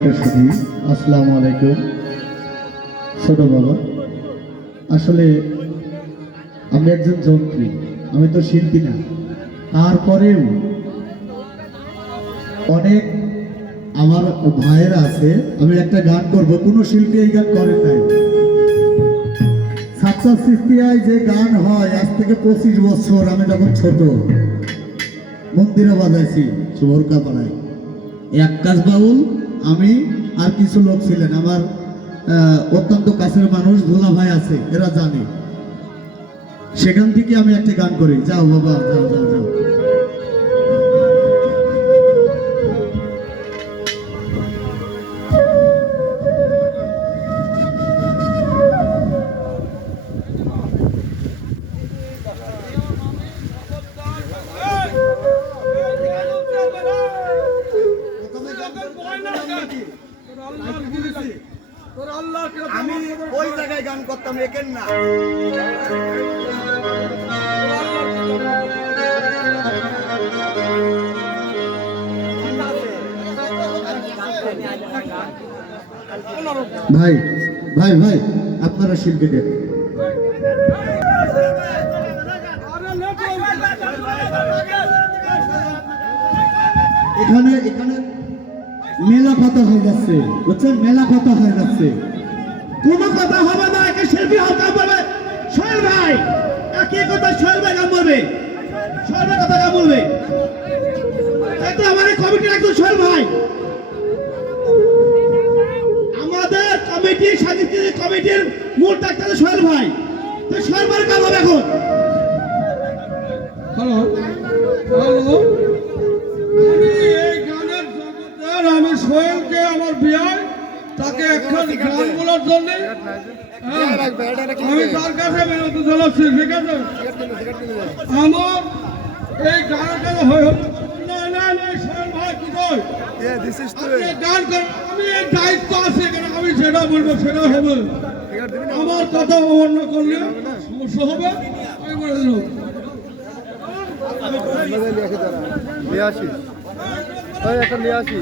আসসালামু আলাইকুম। ছোট বাবা, আসলে আমি একজন যন্ত্রী, আমি তো শিল্পী না। তারপরেও অনেক আমার ভাইয়েরা আছে, আমি একটা গান করব, কোনো শিল্পী এই গান করেন নাই। ছাত্র সৃষ্টিয়ায় যে গান হয় আজ থেকে 25 বছর, আমি যখন ছোট মন্দিরে বাজাইছি চোরকা পাড়ায়, এক কাজ বাউল আমি আর কিছু লোক ছিলেন, আমার অত্যন্ত কাছের মানুষ ভোলা ভাই আছে, এরা জানে। সেখান থেকে আমি একটা গান করি, যাও বাবা যাও যাও যাও। আমি ওই জায়গায় গান করতাম, একেন না। ভাই ভাই ভাই, আপনারা শিল্পী দেন। এখানে এখানে মেলা কথা হয়ে যাচ্ছে, বুঝছেন, মেলা কথা হয়ে যাচ্ছে। কোনো কথা হবে না, একে শিল্পী হতে বলবে সোহেল ভাই, একই কথা সোহেল ভাই গান বলবে, সোহেল ভাই কথা গান বলবে। তাই তো আমার এই কমিটির একজন সোহেল ভাই, আমাদের কমিটি সাংস্কৃতিক কমিটির মূল ডাক্তার সোহেল ভাই। তো সোহেল ভাই কাজ হবে এখন। হ্যালো হ্যালো, আমি এই গানের জগতের, আমি সোহেলকে আমার বিয়ায় তাকে একখান গান বলার জন্য আমি তার কাছে বিরত চালাচ্ছি, ঠিক আছে? আমার এই গানের কাছে হয়ে সোহেল ভাই কোথায় গান করেন, আমি এই দায়িত্ব আছে, আমি যেটা বলবো সেটা হবে। আমার কথা অমান্য করলে সমস্যা হবে, আমি বলে দিলাম। নিয়ে আসি, এখন নিয়ে আসি।